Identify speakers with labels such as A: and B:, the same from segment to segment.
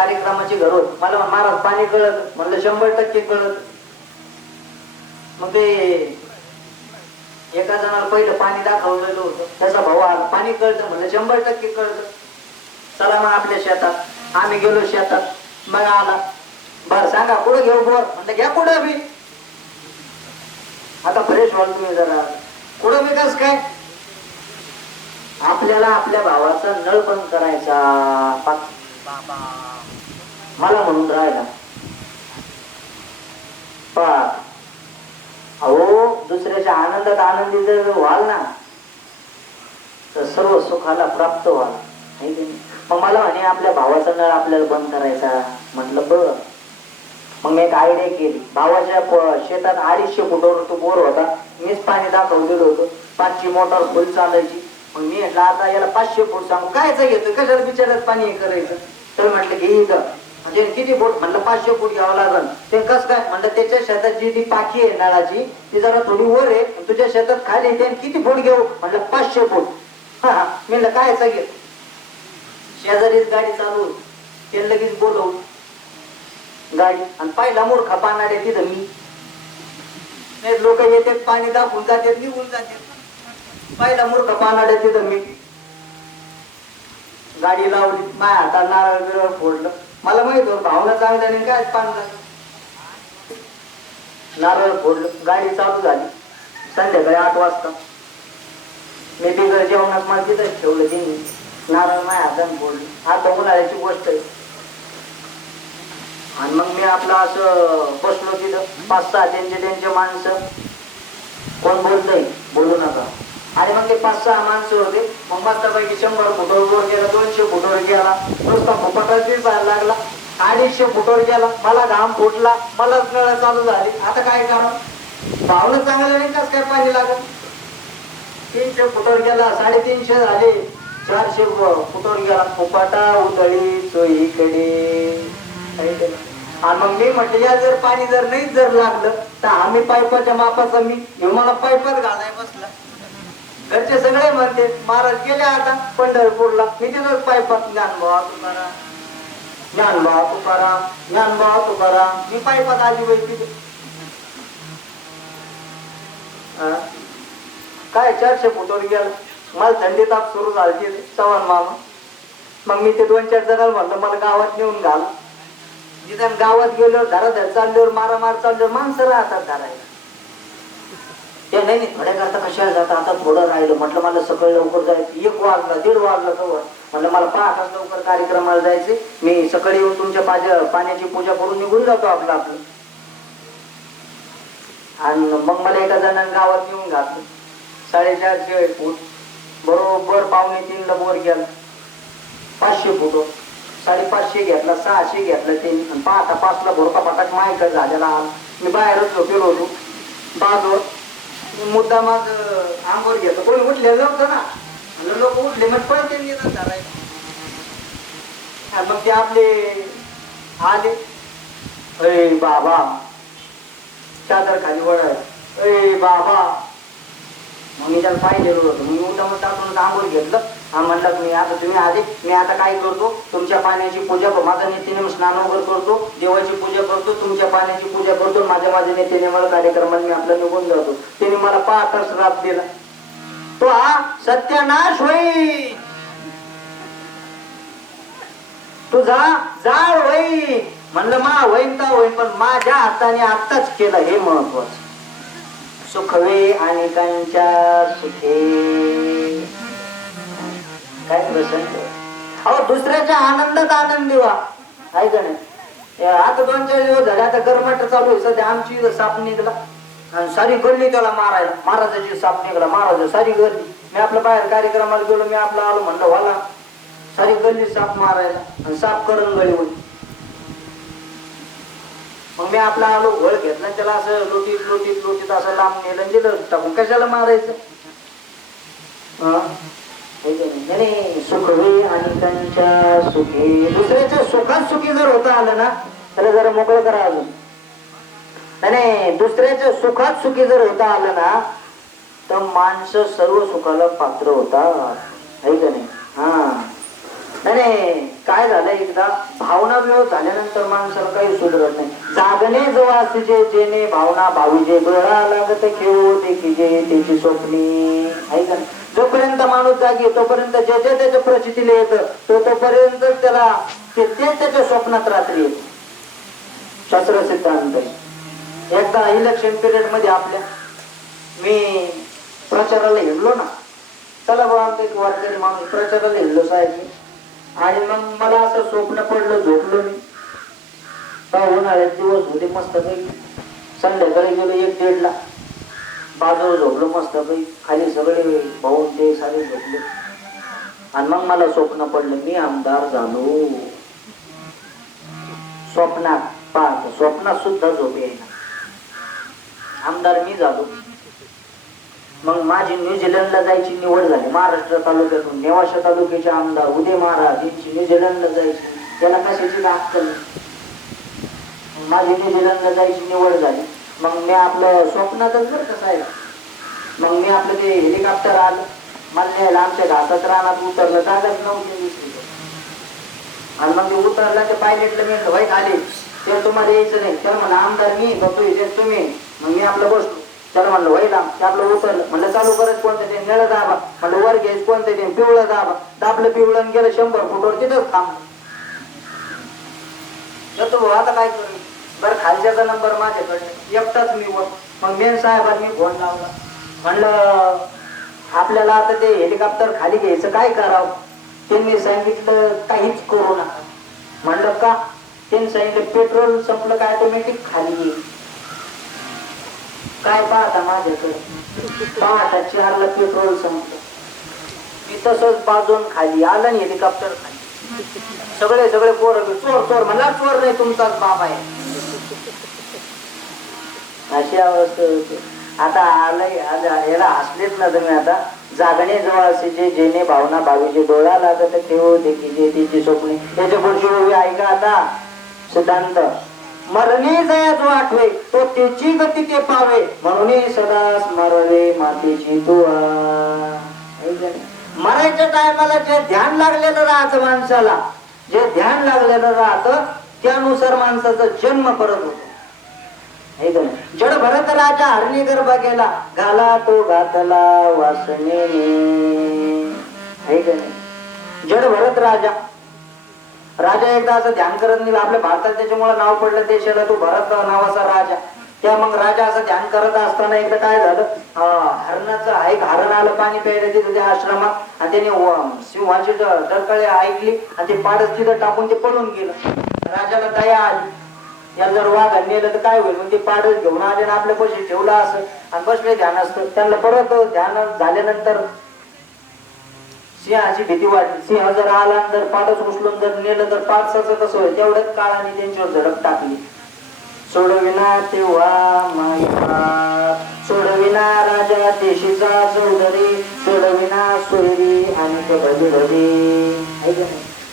A: कार्यक्रमाची घर मला महाराज पाणी कळत. म्हणलं शंभर टक्के कळत. मग ते एका जणाला पहिलं पाणी दाखवलेलं होतं. त्याचा भाऊ आला पाणी कळतं. म्हणलं शंभर टक्के कळतं. चला मग आपल्या शेतात. आम्ही गेलो शेतात. मग आला. बर सांगा कुठं घेऊ बोर? म्हणलं घ्या कुठं बी. आता फ्रेश व्हाल तुम्ही जरा. कुठं बी कस काय? आपल्याला आपल्या भावाचा नळ पण करायचा. मला म्हणून राहिला. अहो दुसऱ्याच्या आनंदात आनंदी जर व्हाल ना तर सर्व सुखाला प्राप्त व्हाल. मग मला म्हणे आपल्या भावाचा नळ आपल्याला बंद करायचा म्हटलं बरं. मग मी एक आयडिया केली. भावाच्या शेतात अडीचशे फुटावर तो बोर होता. मीच पाणी दाखवलेलं होतं. पाचशे मोटार फुल चालायची मग मी म्हटलं आता याला पाचशे फूट सांगू. कायचं घेतो कशाला बिचारात पाणी हे करायचं? तर म्हटलं घे इथं. म्हणजे किती फूट म्हणलं पाचशे फूट घ्यावं लागल ते कस काय? म्हणलं त्याच्या शेतात जी ती पाखी आहे नळाची ती जरा थोडी वर आहे. तुझ्या शेतात खाली आहे, ते किती फूट घेऊ? म्हणलं पाचशे फूट. हा मी म्हणलं काय घे शेजारीच गाडी चालू होती. ते लगेच बोलव गाडी आणि पहिला मूर्खा पानाडे तिथं मी. लोक येतात पाणी दाखवून जातात निघून जातात. पहिला मूर्ख पानाडे तिथं मी. गाडी लावली. माय हातात नारळ बिरळ फोडलं. मला माहीत होतं भावना चांगल्या नाही काय पान नारळ फोडलं. गाडी चालू झाली. संध्याकाळी आठ वाजता. मी बिगर जेवणात मला तिथंच ठेवलं तिने. नारळ माय हातात फोडलं. आता उन्हाळ्याची गोष्ट आहे. आणि मग मी आपलं असं बसलो तिथं. पाच सहा त्यांचे त्यांचे माणसं. कोण बोलतंय? बोलू नका. आणि मग ते पाच सहा माणसं होते. मग मस्तपैकी शंभर फुटावर गेला दोनशे फुटावर गेला. नुसता फुकटच दिसायला लागला. अडीचशे फुटावर गेला. मला घाम फुटला. मलाच नळ चालू झाली. आता काय करा भावना चांगलं नाही कस काय पाणी लागत तीनशे फुटावर गेला. साडेतीनशे झाले. चारशे फुटावर गेला. फुपाटा उतळी चोईकडे नाही. आणि मग मी म्हटलं या जर पाणी जर नाही जर लागलं तर आम्ही पायपाच्या मापाचं मी मला पायपात घालाय बसला. घरचे सगळे म्हणते महाराज गेले आता पंढरपूरला. मी तिथंच पाईपात ज्ञान भावा तुकाराम. ज्ञान भावा तुकाराम. ज्ञान भावा तुकाराम. मी पायपात आली बाई तिथे. काय चारशे फुटवर गेला? मला थंडी ताप सुरू झाली चव्हाण मामा. मग मी ते दोन चार जणांना म्हणलं मला गावात नेऊन घाल. जिथं गावात गेलो धराधर चालल्यावर मारामार चालल्यावर माणसं राहतात धरायला. म्हटलं नाही नाही थोड्याकरता कशाला जाता आता थोडं राहिलं. म्हटलं मला सकाळी लवकर जायचं एक वाजला दीड वाजला कवर म्हटलं मला पहाटाच लवकर कार्यक्रमाला जायचे मी सकाळी येऊन तुमच्या पाजा पाण्याची पूजा करून निघून जातो आपलं आपलं. आणि मग मला एका जणांनी गावात येऊन घातलं. साडेचारशे फूट बरोबर पावणे तीनला वर गेला. पाचशे फुट साडेपाचशे घेतला सहाशे घेतला तीन आणि पाहता पाचला भोरका पटाक मायक झालेला मी बाहेरच झोपेलो होतो. बाजूवर मुद्दा मग आंघोळ घेतो. कोणी उठलेलं नव्हतं ना. लोक उठले मग पळते निघत धरायला मग ते आपले आले. अरे बाबा चादर खाली वळाय अरे बाबा. मग मी त्याला पाहिलेलं होतो. मग मी मग टाकून आंघोळ घेतलं. हा म्हणलं मी आता तुम्ही आधी मी आता काय करतो? तुमच्या पाण्याची पूजा करतो माझा स्नान वगैरे करतो देवाची पूजा करतो तुमच्या पाण्याची पूजा करतो माझ्या माझ्या नेतेने मला कार्यक्रमात मी आपला निघून जातो. त्याने मला पाहताच श्राप दिला. तो हा सत्यानाश होई तुझा जाळ होई म्हणलं मा होईन तर होईन पण माझ्या हाताने आत्ताच केलं हे महत्वाचं. सुखवे आणि त्यांच्या सुखे. काय प्रसंग? अहो दुसऱ्याच्या आनंदात आनंदी व्हा. आहे का नाही आता दोन चार दिवस झाले आता गरमाट चालू आहे. सध्या आमची इथं साप निघला. आणि सारी गल्ली त्याला मारायला. महाराजाची साप निघाला. महाराज सारी गल्ली. मी आपल्या बाहेर कार्यक्रमाला गेलो मी आपला आलो म्हणलं व्हाला सारी गल्ली साप मारायला. आणि साप करंगळी होती. मग मी आपला आलो घळ घेतला. त्याला असं लोटीत लोटीत लोटीत असं लांब नेलं दिलं. टाकून कशाला मारायचं? हा? म्हणजे सुखवे आणि त्यांच्या सुखी. दुसऱ्याच्या सुखात सुखी जर होता आलं ना त्याला जरा मोकळं करा अजून. नाही, नाही दुसऱ्याच्या सुखात सुखी जर होता आलं ना तर माणसं सर्व सुखाला पात्र होतात. आहे का नाही? हा. नाही, नाही काय झालं एकदा? भावना विरोध झाल्यानंतर माणसाला काही सुधरत नाही. जागणे जवळ असे जेणे भावना भावीजे. डोळा लागत खेळू देखीजे त्याची स्वप्नी. आहे का नाही? जोपर्यंत माणूस जागी तोपर्यंत जे जे त्याच्या प्रचितीला येतं तो तोपर्यंत त्याला ते तेच त्याच्या स्वप्नात रात्री येत. शास्त्र सिद्धांत एकदा इलेक्शन पिरियडमध्ये आपल्या मी प्रचाराला हिंडलो ना चला बा आमचा एक वारकरी माणूस प्रचाराला हिंडलो साहेब आणि मग मला असं स्वप्न पडलं झोपलो मी. का उन्हाळ्यात दिवस होते मस्त पैकी संध्याकाळी गेलो एक दीडला बाजूला झोपलो मस्त पैकी. खाली सगळे भाऊ ते सारे झोपले. आणि मग मला स्वप्न पडलं मी आमदार झालो. स्वप्नात पाहत स्वप्नात सुद्धा झोप येईना. आमदार मी झालो. मग माझी न्यूझीलंडला जायची निवड झाली. महाराष्ट्र तालुक्यातून नेवाशा तालुक्याचे आमदार उदय महाराज यांची न्यूझीलंडला जायची. त्याला कशाची काय अक्कल माझी न्यूझीलंडला जायची निवड झाली. मग मी आपलं स्वप्नातच बरं कसं आहे मग मी आपलं ते हेलिकॉप्टर आलं. मला न्यायला आमच्या घाटात रानात उतरलं जागाच नव्हती दुसरी. आणि मग मी उतरला ते पायलटला मी म्हणलं, वाईट आले तर तुम्हाला यायचं नाही. तर म्हणलं आमदार मी बघतो इथे तुम्ही. मग मी आपलं बसतो त्याला म्हणलं वैला ते आपलं उतरलं. म्हणलं चालू करत कोणतं ते? निळं दाबा म्हणलं वर घ्यायचं कोणतं ते? पिवळं दाबा दाबलं पिवळं आणि गेलं शंभर फुटवर तिथंच थांब तर तो आता काय करू बरं खालच्याचा नंबर माझ्याकडे एकटाच मी वर मग मेन साहेबांनी फोन लावला. म्हणलं आपल्याला आता ते हेलिकॉप्टर खाली घ्यायचं काय करावं? त्यांनी सांगितलं काहीच करू नका. म्हणलं का? त्यांनी सांगितलं पेट्रोल संपलं काय ऑटोमॅटिक खाली येईल. काय पाहता माझ्याकडे? पाहता चारला पेट्रोल संपलं. मी तसंच बाजून खाली आलं आणि हेलिकॉप्टर खाली. सगळे सगळे पोर चोर चोर म्हणला चोर नाही तुमचाच बाप आहे. अशी अवस्था होती. आता आलंय याला हसलेच ना तुम्ही आता. जागणे जवळ असे जे जेणे भावना भावीचे डोळा लागत ठेवू देखी जे तिची स्वप्ने. त्याच्या पुढची ओवी ऐका आता. सिद्धांत मरणे जया जो आठवे तो त्याची गती ते पावे. म्हणून सदा स्मरवे मातेची दुआ. मरायच्या टायमाला जे ध्यान लागलेलं राहतं माणसाला जे ध्यान लागलेलं राहतं त्यानुसार माणसाचा जन्म परत होतो. जड भरत राजा हरणी गर्भ गेला घाला तो घातला वासने नाही? जड भरत राजा. राजा एकदा असं ध्यान करत नाही आपल्या भारतात त्याच्यामुळे नाव पडलं देशाला तो भरत नावाचा राजा. त्या मग राजा असं ध्यान करत असताना एकदा काय झालं? हरणाचं ऐक हरण आलं पाणी प्यायला तिथं त्या आश्रमात. आणि त्याने सिंहाची डरकळे ऐकली आणि ते पाडच तिथं टाकून ते पडून गेलं. राजाला दया आली. या जर वाघ नेलं तर काय होईल? म्हणजे ते पाडच घेऊन आले ना आपल्या पैसे ठेवला असं. आणि बसले ध्यान असतं त्यांना परत ध्यान झाल्यानंतर सिंहाची भीती वाटली सिंह जर आला आणि जर पाडच उचलून जर नेलं तर पाडसाचं कसं होईल? तेवढ्याच काळाने त्यांच्यावर झडप टाकली. सोडविना तेव्हा माया सोडविना राजा देशीचा चौधरी सोडविना सोयरी आणि तो भले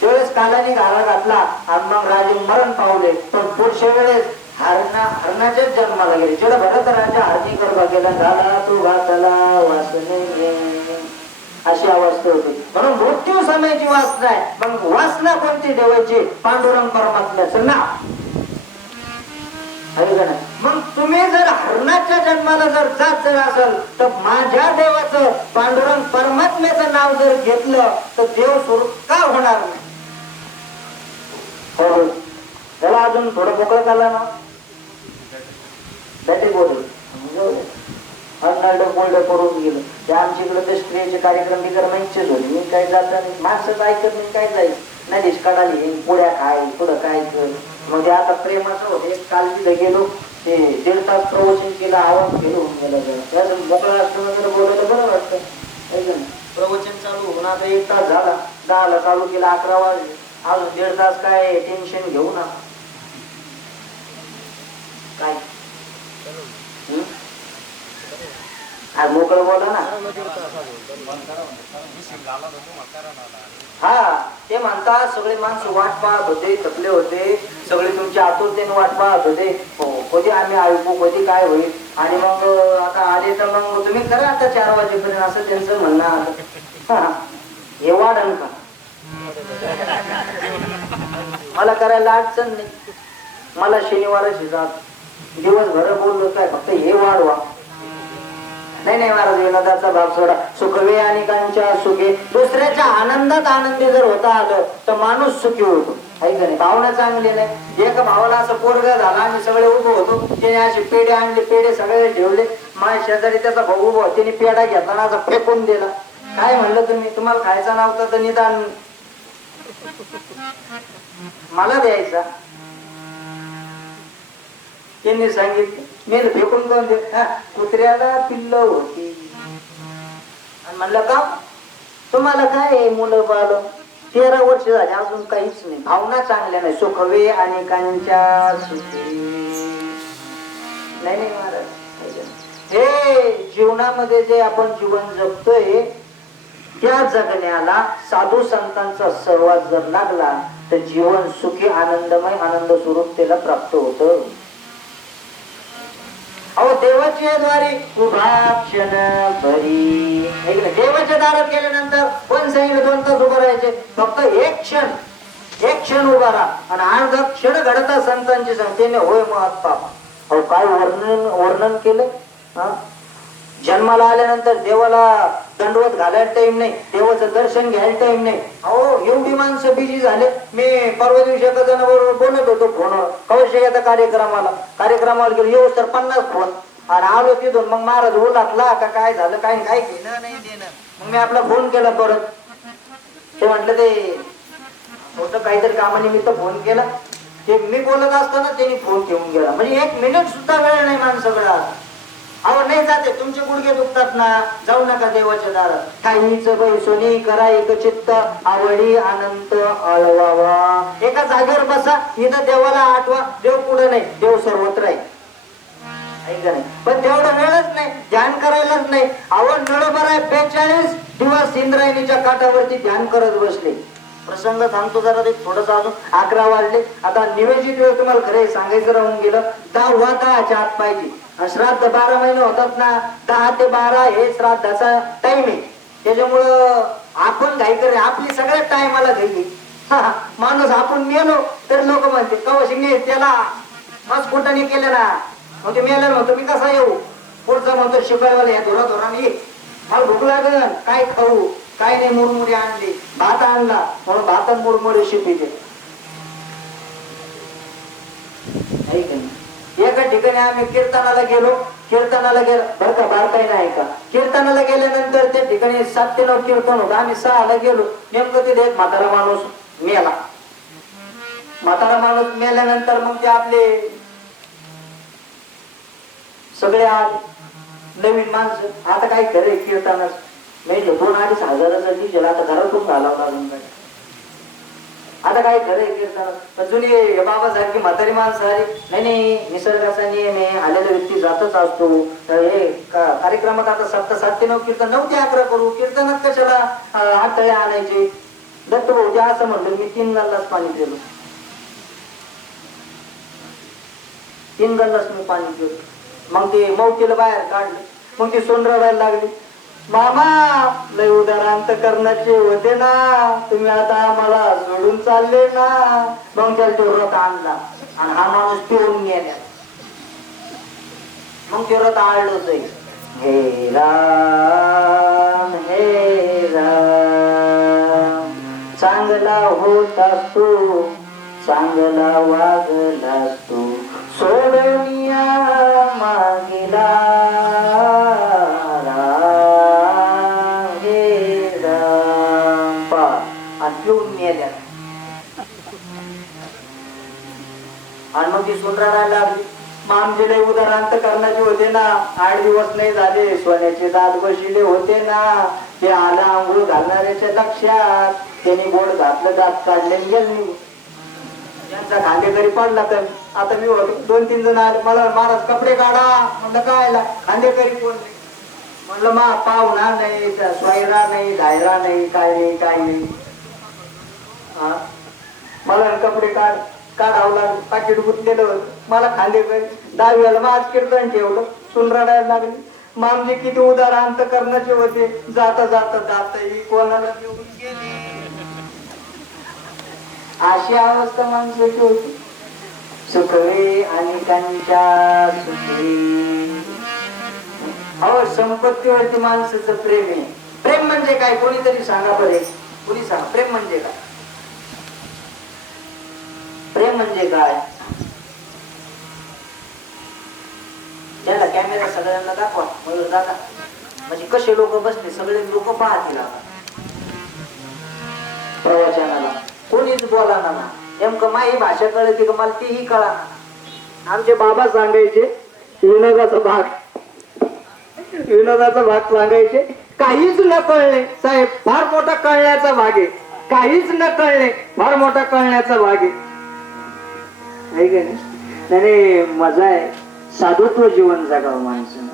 A: त्यावेळेस कालाने घाला घातला आणि मग राजे मरण पावले. पण पुढच्या वेळेस हरणा हरणाच्याच जन्माला गेले. जेवढा भरत राजा हरणी करवा गेला झाला तू घातला वासने. अशी अवस्था होती. म्हणून मृत्यू समयाची वासना आहे. पण वासना कोणती? देवाची. पांडुरंग परमात्म्याचं नाव. आहे का नाही? मग तुम्ही जर हरणाच्या जन्माला जर जात जर असाल तर माझ्या देवाचं पांडुरंग परमात्म्याचं नाव जर घेतलं तर देव स्वरूप का होणार नाही? हो, हो. त्याला अजून थोडं मोकळं झालं ना? बॅटरी बोल अर्नाल्ड बोल्ड करून गेलं. ते आमच्या इकडे ते स्त्रियाचे कार्यक्रम बिकर इच्छित होते मी काय जात नाही. माणसं ऐकत नाही. काय जायचं? नाही डिश काढाली हे पुढ्या खाय पुढं काय? कर मग आता प्रेमाचं होते. काल तिथे गेलो. ते दीड तास प्रवचन केलं आवाज गेलो होऊन गेला जरा. त्यात मोकळा असताना जरा बोलायला बरं वाटतं. प्रवचन चालू होऊन आता एक तास झाला. दहाला चालू केला अकरा वाजले. अजून दीड तास काय टेन्शन घेऊ ना काय? आज मोकळं बोला ना. हा ते म्हणतात सगळे माणसं वाट पाहत होते थकले होते. सगळे तुमच्या आतुरतेने वाट पाहत होते. हो, कधी आम्ही ऐकू कधी काय होईल? आणि मग आता आले तर मग तुम्ही करा आता चार वाजेपर्यंत असं त्यांचं म्हणणं आलं हा, हे वाढन का? मला करायला अडचण नाही. मला शनिवारच जात दिवसभर बोललो काय फक्त हे वाढवा. नाही नाही महाराज विनोदाचा भाग सोडा. सुखवे आणि कांच्या सुखे. दुसऱ्याच्या आनंदात आनंदी जर होता आलं तर माणूस सुखी होतो नाही? भावना चांगली नाही. एका भावाला असं पोरग झाला आम्ही सगळे उभं होतो. त्याने असे पेढे आणले पेढे सगळे ठेवले. माझ्या शेजारी त्याचा भाऊ उभा त्याने पेढा घेताना असं फेकून दिला. काय म्हणलं तुम्ही? तुम्हाला खायचा नव्हता तर निदान मला द्यायचा. त्यांनी सांगितलं मी तर फेकून देत? कुत्र्याला पिल्ल होती. म्हणलं का? तुम्हाला काय मुलं बाल? तेरा वर्ष झाले अजून काहीच नाही. भावना चांगल्या नाही. सुखवे अनेकांच्या कांच्या नाही नाही महाराज. हे जीवनामध्ये जे आपण जीवन जगतोय त्या जगण्याला साधू संतांचा सहवास जर लागला तर जीवन सुखी आनंदमय आनंद स्वरूप त्याला प्राप्त होतं. अहो देवाच्या द्वारे उभा क्षण भरी है देवाच्या दारात गेल्यानंतर पण सांगितलं दोन तास उभं राहायचे. फक्त एक क्षण एक क्षण उभा राहा. आणि अर्धा क्षण घडता संतांची संख्येने होय महात्मा अहो काय वर्णन वर्णन केलं? हा? जन्माला आल्यानंतर देवाला दंडवत घालायला टाइम नाही. देवाचं दर्शन घ्यायला टाइम नाही. अहो एवढी माणसं बिझी झाले. मी परवा दिवशी एका जणाबरोबर बोलत होतो फोनवर कवशे कार्यक्रमाला. कार्यक्रमाला गेलो. येऊ तर पन्नास फोन. आणि आलो तिथून. मग महाराज ओलातला का काय झालं काय काय घेणं नाही देणं. मग मी आपला फोन केला परत. ते म्हटलं ते होतं काहीतरी कामानिमित्त फोन केला. ते मी बोलत असताना त्यांनी फोन घेऊन गेला. म्हणजे एक मिनिट सुद्धा वेळ नाही माणसाकडे. आज. अहो नाही जाते. तुमचे गुडघे दुखतात ना. जाऊ नका देवाच्या दारात. काहीच बैसोनी करा एक चित्त. आवडी अनंत आळवावा एका जागेवर बसा. इथं देवाला आठवा. देव पुढे नाही. देव सर्वत्र आहे. नाही. पण तेवढा वेळच नाही. ध्यान करायलाच नाही. आवड नळबर आहे. बेचाळीस दिवस इंद्रायणीच्या काठावरती ध्यान करत बसले. प्रसंग सांगतो जरा ते थोडस अजून. अकरा वाजले. आता निवेदित वेळ तुम्हाला खरे आहे, सांगायचं राहून गेलं. दहा दहाच्या आत पाहिजे. श्राद्ध बारा महिने होतात ना दहा ते बारा हे श्राद्धाचा टाइम आहे. त्याच्यामुळं आपण घाई आपली सगळ्या टायमाला घाई हा, माणूस आपण मेलो तर लोक म्हणते कवशिंगे त्याला मस्त कुठाने केलं ना. मग ते मेलं म्हणतो मी कसा येऊ? पुढचा म्हणतो शिपाईवाला या धोरा धोरा मी मला भूक लागल काय खाऊ? काय नाही मुरमुरे आणली भात आणला. म्हणून भातात मुरमुरे शिपीचे आहे का नाही? एका ठिकाणी आम्ही कीर्तनाला गेलो. कीर्तनाला गेलो. बरं का बारकाई नाही का कीर्तनाला गेल्यानंतर त्या ठिकाणी सात ते नऊ कीर्तन होतं. आम्ही सहाला गेलो. नेमकं तिथे एक म्हातारा माणूस मेला. म्हातारा माणूस मेल्यानंतर मग ते आपले सगळे आज नवीन माणसं. आता काय खरे कीर्तनाच? म्हणजे दोन अडीच हजाराचा डिझेल आता घरातून घालावं लागून काय आता काय खरंय कीर्तन जुनी हे बाबा सारखी म्हातारी माणसं आली नाही नाही निसर्गाचा नियम आहे आलेला व्यक्ती जातच असतो. तर हे कार्यक्रमात आता सप्त सात ते नऊ कीर्तन नऊ ते अकरा करू कीर्तनात कशाला आठळे आणायचे? दत्त भाऊजी असं म्हणलं मी तीन गल्लास पाणी पिलो. तीन गल्लास मी पाणी दिलो मग ते मौतीला बाहेर काढलं. मग ती सोन लागली. मामा लय उदारांत करण्याचे होते ना. तुम्ही आता मला सोडून चालले ना. मग त्याला तो आणला. आणि हा माणूस पिऊन गेल्या मग ते रथ आळलोच हे राम हे राम. चांगला होत असतो चांगला वागलास तू. सोडून होते ना. आठ दिवस नाही झाले. सोन्याचे दात बशिले होते ना. ते आला आंघोळ घालणाऱ्याच्या लक्षात. त्यांनी गोड घातलं दात काढले गेले. निघून. यांचा खांदेकरी पडला तर आता मी दोन तीन जण आले. मला महाराज कपडे काढा. म्हणलं काय खांदे खांदेकरी कोण म्हणलं मा पाहुणा नाही त्या स्वायरा नाही धायरा नाही काय नाही काय नाही. हा? मला कपडे काढ. काढावं लागलं पाकिट गुतलेलं मला खांदेकरी दहावीला माझ कीर्तन ठेवलं सुन रडायला लागली. मामजे किती उदार अंत करण्याचे होते. जाता जाता जाता ही कोणाला घेऊन गेली? अशी अवस्था माणसाची होती. सुखवे आणि त्यांच्या सुखी. अहो संपत्तीवरती माणसाचं प्रेम आहे. प्रेम म्हणजे काय? कोणीतरी सांगा बरे. कोणी सांगा? प्रेम म्हणजे काय? म्हणजे काय? त्याला कॅमेरा सगळ्यांना दाखवा मयूर दादा. म्हणजे कसे लोक बसले सगळे लोक पाहतील प्रवचनाला कोणीच बोला ना. नेमकं माही भाषा कळते का मला तीही कळा आमचे बाबा सांगायचे विनोदाचा भाग. विनोदाचा भाग सांगायचे काहीच न कळले साहेब फार मोठा कळण्याचा भाग आहे. काहीच न कळले फार मोठा कळण्याचा भाग आहे. आहे का नाही? नाही मजा आहे. साधुत्व जीवन जगावं माणसानं.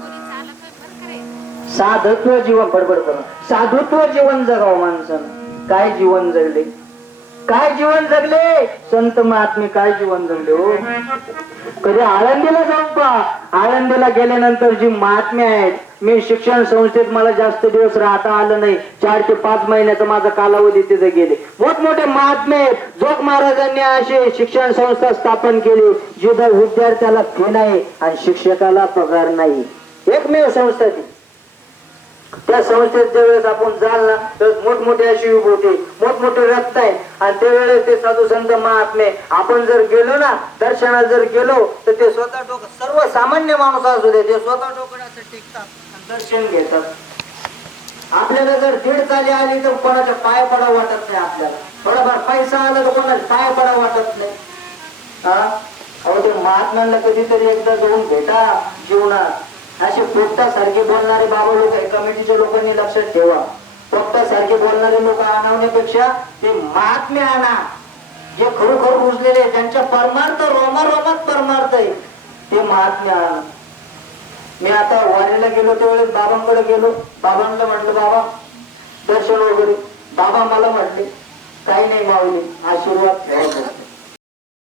A: साधत्व जीवन बडबड करून साधुत्व जीवन जगावं माणसानं. काय जीवन जगले? काय जीवन जगले? संत महात्मे काय जीवन जगले हो? कधी आळंदीला जाऊ पहा. आळंदीला गेल्यानंतर जी महात्मे आहेत मी शिक्षण संस्थेत मला जास्त दिवस राहता आलं नाही. चार ते पाच महिन्याचा माझा कालावधी तिथे गेले. मोठमोठे महात्मे आहेत. जोग महाराजांनी असे शिक्षण संस्था स्थापन केली जिथं विद्यार्थ्याला फी नाही आणि शिक्षकाला पगार नाही. एकमेव संस्था ती. त्या संस्थेत ज्यावेळेस आपण जाल ना त्यावेळेस मोठमोठे अशी उभ होते. मोठमोठे रक्त आहे आणि त्यावेळेस ते साधू संत महात्मे आपण जर गेलो ना दर्शनात जर गेलो तर ते स्वतः डोकं सर्वसामान्य माणूस असू दे ते स्वतः डोकण्याचं टिकतात दर्शन घेतात. आपल्याला जर दीड चाली आली तर कोणाच्या पाय पडा वाटत नाही आपल्याला. थोडाफार पैसा आला तर कोणाच्या पाय पडा वाटत नाही. हा? अहो ते महात्म्यांना कधीतरी एकदा जाऊन भेटा जीवनात. असे फक्त सारखे बोलणारे बाबा लोक कमिटीच्या लोकांनी लक्षात ठेवा. फक्त सारखे बोलणारे लोक आणवण्यापेक्षा ते महात्मे आणा जे खरोखर रुजलेले ज्यांच्या परमार्थ रोमा रोमात परमार्थ आहे ते महात्मे आणा मी आता वारीला गेलो त्यावेळेस बाबांकडे गेलो. बाबांना म्हटलं बाबा दर्शन वगैरे. बाबा मला म्हटले काही नाही माऊली आशीर्वाद घ्यायचा